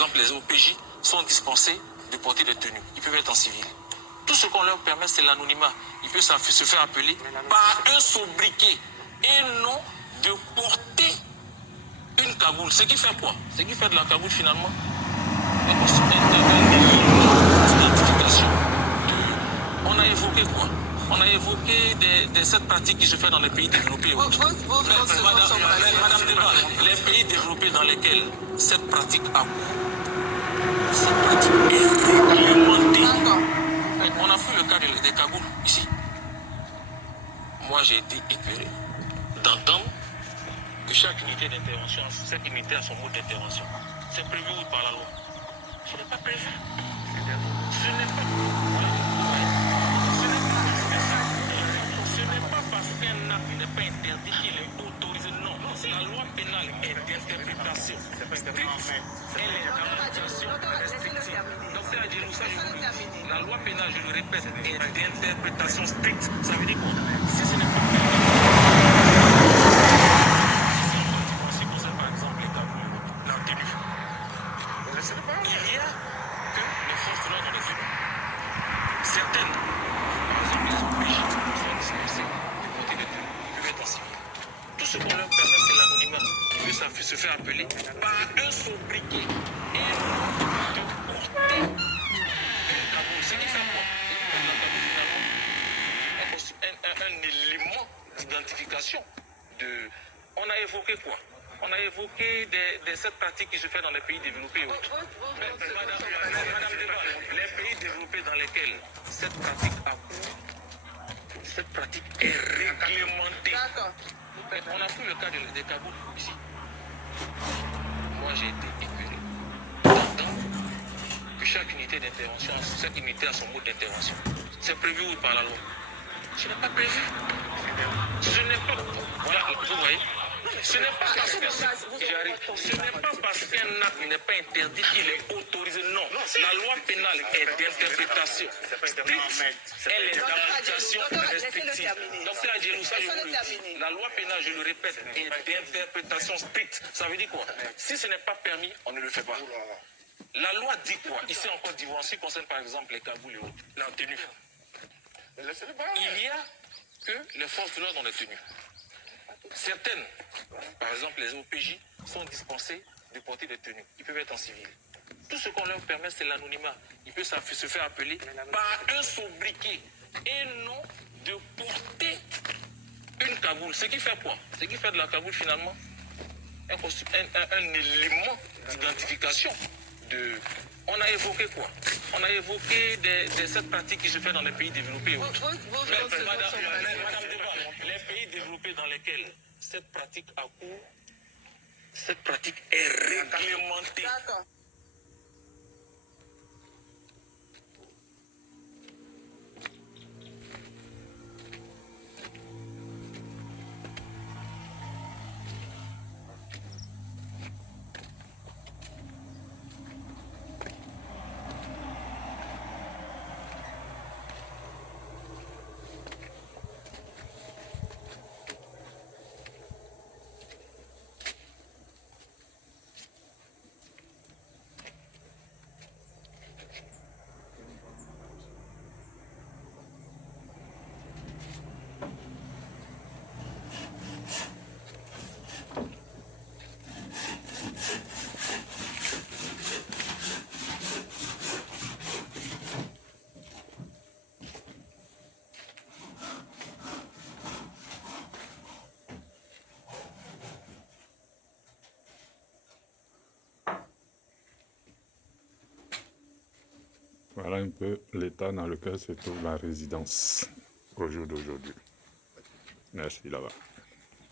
exemple, les OPJ sont dispensés de porter des tenues. Ils peuvent être en civil. Tout ce qu'on leur permet, c'est l'anonymat. Ils peuvent se faire appeler par un sobriquet et non de porter une cagoule. Ce qui fait quoi? Ce qui fait de la cagoule finalement identification. On a évoqué quoi? On a évoqué cette pratique qui se fait dans les pays développés. Madame Deba, les pays développés dans lesquels cette pratique a cours, cette pratique est réglementée. On a pris le cas des cagoules ici. Moi, j'ai été écœuré d'entendre que chaque unité d'intervention, cette unité a son mode d'intervention. C'est prévu par la loi. Ce n'est pas prévu. Ce n'est pas. Ce n'est pas parce qu'un acte n'est pas interdit qu'il est autorisé. Non. La loi pénale est d'interprétation stricte. Elle est d'application restrictive. Docteur Adjelou, ça je vous le dis. La loi pénale, je le répète, est d'interprétation stricte. Ça veut dire quoi? Si ce n'est pas si concerne par exemple les cas la tenue. Il y a que les forces de l'ordre dans les humains. Certaines, par exemple les OPJ, sont dispensées du côté de tenue, peuvent être en civil. Tout ce qu'on leur permet, c'est l'anonymat. Ils peuvent se faire appeler par un sobriquet et non de porter une cagoule. Ce qui fait quoi? La cagoule, finalement, un élément d'identification de... On a évoqué quoi? On a évoqué cette pratique qui se fait dans les pays développés. Madame Deba, les pays développés dans lesquels cette pratique a cours, cette pratique est réglementée. On a pris le cas des cagoules ici. Moi, j'ai été écœuré d'entendre que chaque unité d'intervention, cette unité a son mode d'intervention. C'est prévu par la loi. Ce n'est pas prévu. Ce n'est pas... Voilà, vous voyez. Ce n'est pas parce que ce n'est pas parce qu'un acte n'est pas interdit qu'il est autorisé. Non. La loi pénale est d'interprétation stricte. Elle est d'application restrictive. Docteur Adjelou, ça je vous le dis. La loi pénale, je le répète, est d'interprétation stricte. Ça veut dire quoi? Si ce n'est pas permis, on ne le fait pas. La loi dit quoi? Ici en Côte d'Ivoire, en ce qui concerne par exemple les cagoules et autres, la tenue. Il y a que les forces de l'ordre dans les tenues. Certaines, par exemple les OPJ, sont dispensées de porter des tenues. Ils peuvent être en civil. Tout ce qu'on leur permet, c'est l'anonymat. Ils peuvent se faire appeler par un sobriquet et non de porter une cagoule. Ce qui fait quoi? Ce qui fait de la cagoule finalement un élément d'identification de... On a évoqué quoi? On a évoqué cette pratique qui se fait dans les pays développés. Madame Deba, les pays développés dans lesquels cette pratique a cours, cette pratique est réglementée. Voilà un peu l'état dans lequel se trouve la résidence au jour d'aujourd'hui. Merci là-bas.